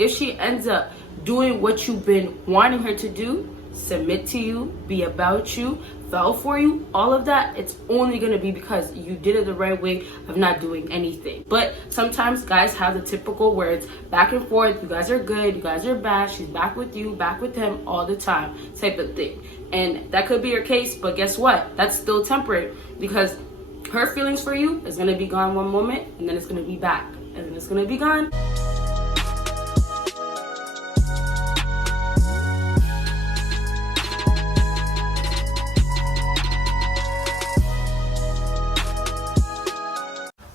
If she ends up doing what you've been wanting her to do, submit to you, be about you, fell for you, all of that, it's only going to be because you did it the right way of not doing anything. But sometimes guys have the typical words back and forth, you guys are good, you guys are bad, she's back with you, back with him all the time type of thing. And that could be your case, but guess what? That's still temporary, because her feelings for you is going to be gone one moment, and then it's going to be back, and then it's going to be gone.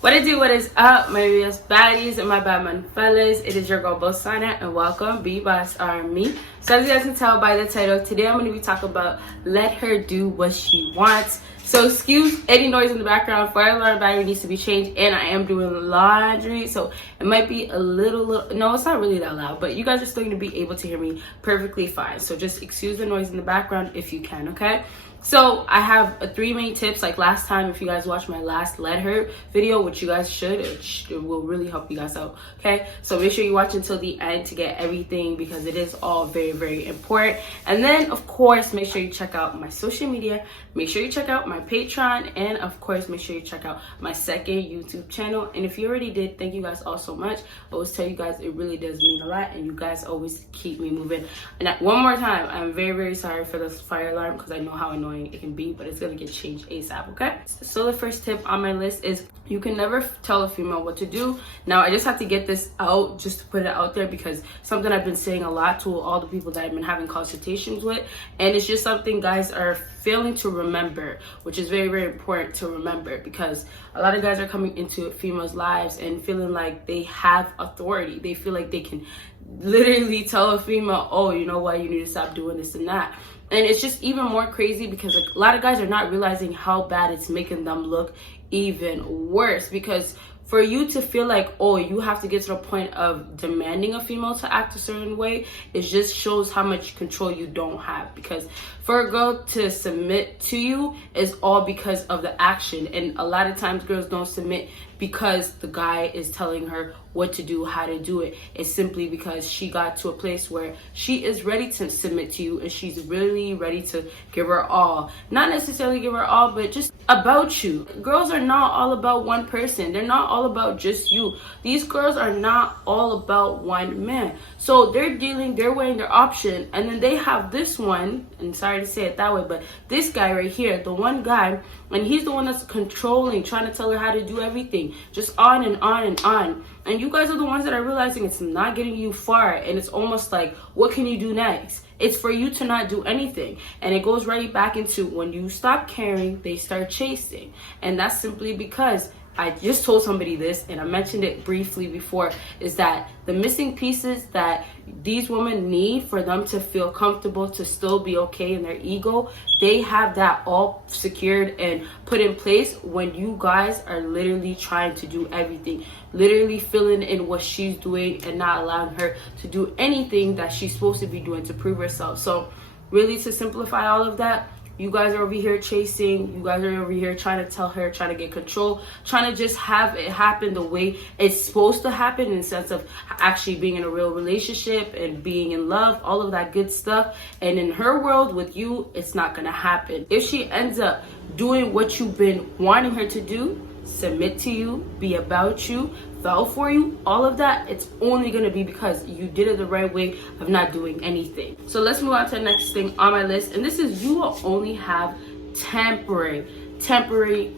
What it do, what is up, my BBossBaddies and my Batman fellas? It is your girl Bosana, and welcome BBossArmy. So as you guys can tell by the title, today I'm going to be talking about let her do what she wants. So excuse any noise in the background. Fire alarm battery needs to be changed, and I am doing laundry, so it might be a little, no, it's not really that loud, but you guys are still going to be able to hear me perfectly fine. So just excuse the noise in the background if you can, okay? So I have three main tips. Like last time, if you guys watched my last let her video, which you guys should, it will really help you guys out, okay? So make sure you watch until the end to get everything, because it is all very, very important. And then of course, make sure you check out my social media, make sure you check out my Patreon, and of course make sure you check out my second YouTube channel. And if you already did, thank you guys all so much. I always tell you guys it really does mean a lot, and you guys always keep me moving. And one more time, I'm very, very sorry for this fire alarm, because I know how annoying it can be, but it's gonna get changed ASAP, okay? So the first tip on my list is you can never tell a female what to do. Now I just have to get this out, just to put it out there, because something I've been saying a lot to all the people that I've been having consultations with, and it's just something guys are failing to remember, which is very, very important to remember, because a lot of guys are coming into females' lives and feeling like they have authority. They feel like they can literally tell a female, oh, you know what, you need to stop doing this and that. And it's just even more crazy, because a lot of guys are not realizing how bad it's making them look even worse. Because for you to feel like, oh, you have to get to the point of demanding a female to act a certain way, it just shows how much control you don't have. Because for a girl to submit to you is all because of the action. And a lot of times girls don't submit because the guy is telling her what to do, how to do it. It's simply because she got to a place where she is ready to submit to you, and she's really ready to give her all. Not necessarily give her all, but just about you. Girls are not all about one person. They're not all about just you. These girls are not all about one man. So they're weighing their option, and then they have this one, and sorry to say it that way, but this guy right here, the one guy, and he's the one that's controlling, trying to tell her how to do everything, just on and on and on. And you guys are the ones that are realizing it's not getting you far, and it's almost like, what can you do next? It's for you to not do anything. And it goes right back into when you stop caring, they start chasing. And that's simply because I just told somebody this, and I mentioned it briefly before, is that the missing pieces that these women need for them to feel comfortable, to still be okay in their ego, they have that all secured and put in place when you guys are literally trying to do everything, literally filling in what she's doing and not allowing her to do anything that she's supposed to be doing to prove herself. So really, to simplify all of that, you guys are over here chasing, you guys are over here trying to tell her, trying to get control, trying to just have it happen the way it's supposed to happen, in the sense of actually being in a real relationship and being in love, all of that good stuff. And in her world with you, it's not gonna happen. If she ends up doing what you've been wanting her to do, submit to you, be about you, fell for you, all of that, it's only going to be because you did it the right way of not doing anything. So let's move on to the next thing on my list, and this is, you will only have temporary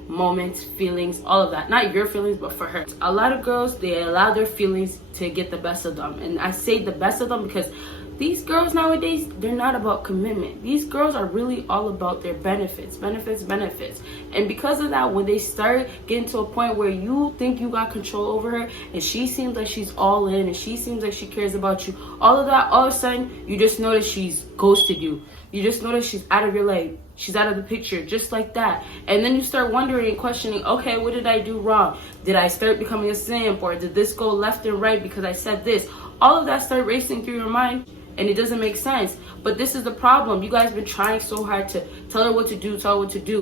moments, feelings, all of that. Not your feelings, but for her. A lot of girls, they allow their feelings to get the best of them. And I say the best of them because these girls nowadays, they're not about commitment. These girls are really all about their benefits. And because of that, when they start getting to a point where you think you got control over her, and she seems like she's all in, and she seems like she cares about you, all of that, all of a sudden, you just notice she's ghosted you. You just notice she's out of your life. She's out of the picture, just like that. And then you start wondering and questioning, okay, what did I do wrong? Did I start becoming a simp? Or did this go left and right because I said this? All of that start racing through your mind, and it doesn't make sense. But this is the problem. You guys been trying so hard to tell her what to do,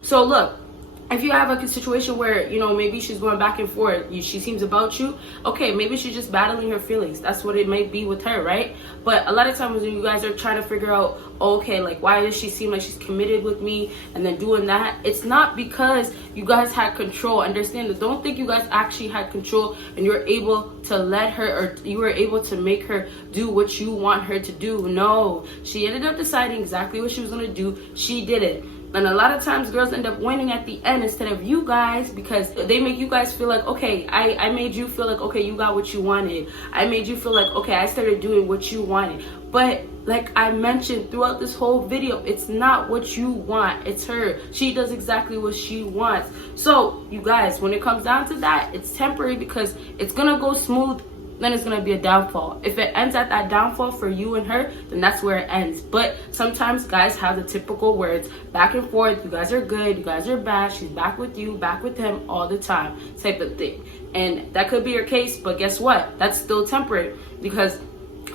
So look, if you have like a situation where, you know, maybe she's going back and forth, she seems about you, okay, maybe she's just battling her feelings. That's what it might be with her, right? But a lot of times when you guys are trying to figure out, okay, like, why does she seem like she's committed with me and then doing that, it's not because you guys had control. Understand that. Don't think you guys actually had control and you're able to let her, or you were able to make her do what you want her to do. No, she ended up deciding exactly what she was going to do. She did it. And a lot of times girls end up winning at the end instead of you guys, because they make you guys feel like, okay, I made you feel like, okay, you got what you wanted. I made you feel like, okay, I started doing what you wanted. But like I mentioned throughout this whole video, it's not what you want, it's her. She does exactly what she wants. So you guys, when it comes down to that, it's temporary, because it's gonna go smooth, then it's gonna be a downfall. If it ends at that downfall for you and her, then that's where it ends. But sometimes guys have the typical words back and forth, you guys are good, you guys are bad, she's back with you, back with him all the time, type of thing. And that could be your case, but guess what, that's still temporary, because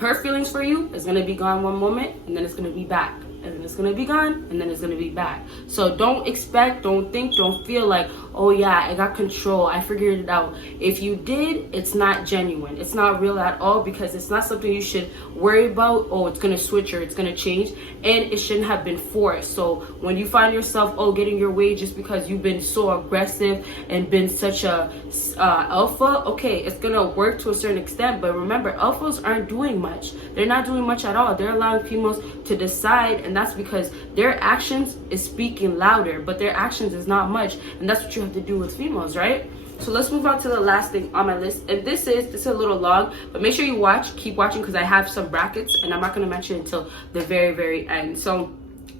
her feelings for you is gonna be gone one moment and then it's gonna be back, and then it's gonna be gone, and then it's gonna be back. So don't expect, don't think, don't feel like, oh yeah, I got control, I figured it out. If you did, it's not genuine, it's not real at all, because it's not something you should worry about. Oh, it's gonna switch or it's gonna change, and it shouldn't have been forced. So when you find yourself, oh, getting your way just because you've been so aggressive and been such a alpha, okay, it's gonna work to a certain extent, but remember, alphas aren't doing much. They're not doing much at all. They're allowing females to decide, and that's because their actions is speaking louder, but their actions is not much, and that's what you have to do with females, right? So let's move on to the last thing on my list, and this is a little long, but make sure you keep watching, because I have some brackets and I'm not going to mention it until the very end. So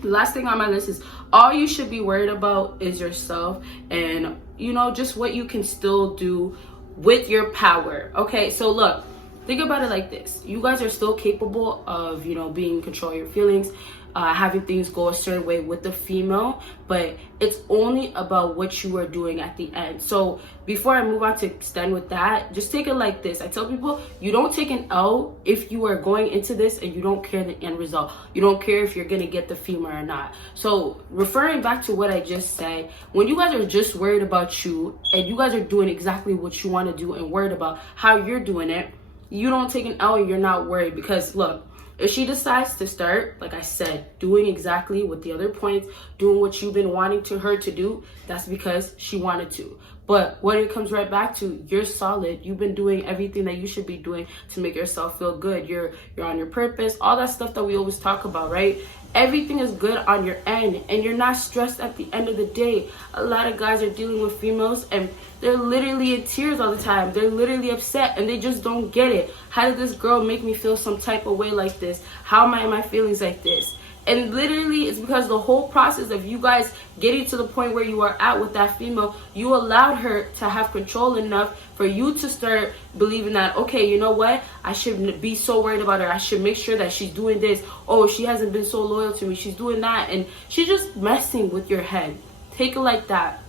the last thing on my list is, all you should be worried about is yourself, and you know, just what you can still do with your power. Okay, so look, think about it like this. You guys are still capable of, you know, being in control of your feelings, having things go a certain way with the female, but it's only about what you are doing at the end. So before I move on to extend with that, just take it like this. I tell people, you don't take an L if you are going into this and you don't care the end result. You don't care if you're gonna get the female or not. So referring back to what I just said, when you guys are just worried about you and you guys are doing exactly what you want to do and worried about how you're doing it, you don't take an L and you're not worried. Because look, if she decides to start, like I said, doing exactly what the other points, doing what you've been wanting her to do, that's because she wanted to. But when it comes right back to, you're solid, you've been doing everything that you should be doing to make yourself feel good, you're on your purpose, all that stuff that we always talk about, right? Everything is good on your end and you're not stressed at the end of the day. A lot of guys are dealing with females and they're literally in tears all the time. They're literally upset and they just don't get it. How did this girl make me feel some type of way like this? How am I in my feelings like this? And literally, it's because the whole process of you guys getting to the point where you are at with that female, you allowed her to have control enough for you to start believing that, okay, you know what? I shouldn't be so worried about her. I should make sure that she's doing this. Oh, she hasn't been so loyal to me. She's doing that. And she's just messing with your head. Take it like that.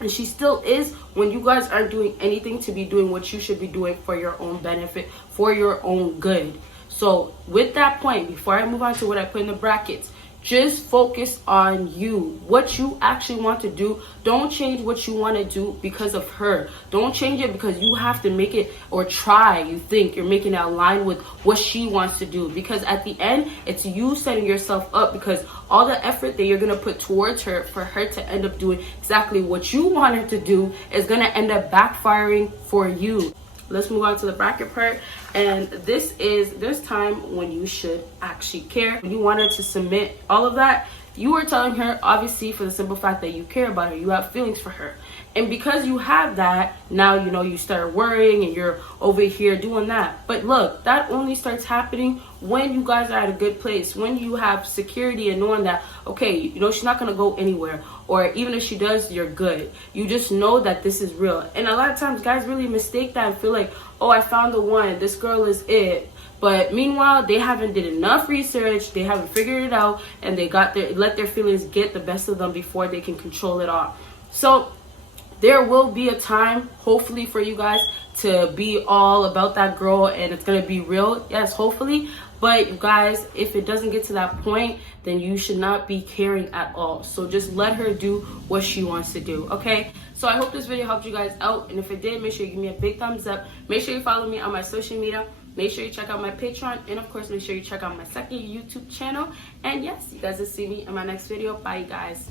And she still is when you guys aren't doing anything to be doing what you should be doing for your own benefit, for your own good. So with that point, before I move on to what I put in the brackets, just focus on you, what you actually want to do. Don't change what you want to do because of her. Don't change it because you have to make it or try. You think you're making it align with what she wants to do, because at the end, it's you setting yourself up, because all the effort that you're going to put towards her for her to end up doing exactly what you want her to do is going to end up backfiring for you. Let's move on to the bracket part. And there's time when you should actually care. When you want her to submit all of that, you are telling her, obviously, for the simple fact that you care about her, you have feelings for her. And because you have that, now, you know, you start worrying and you're over here doing that. But look, that only starts happening when you guys are at a good place, when you have security and knowing that, okay, you know, she's not going to go anywhere. Or even if she does, you're good. You just know that this is real. And a lot of times guys really mistake that and feel like, oh, I found the one, this girl is it. But meanwhile, they haven't did enough research, they haven't figured it out, and they let their feelings get the best of them before they can control it all. So there will be a time, hopefully, for you guys to be all about that girl and it's gonna be real. Yes, hopefully. But you guys, if it doesn't get to that point, then you should not be caring at all. So just let her do what she wants to do, okay? So I hope this video helped you guys out, and if it did, make sure you give me a big thumbs up. Make sure you follow me on my social media. Make sure you check out my Patreon, and of course, make sure you check out my second YouTube channel. And yes, you guys will see me in my next video. Bye, you guys.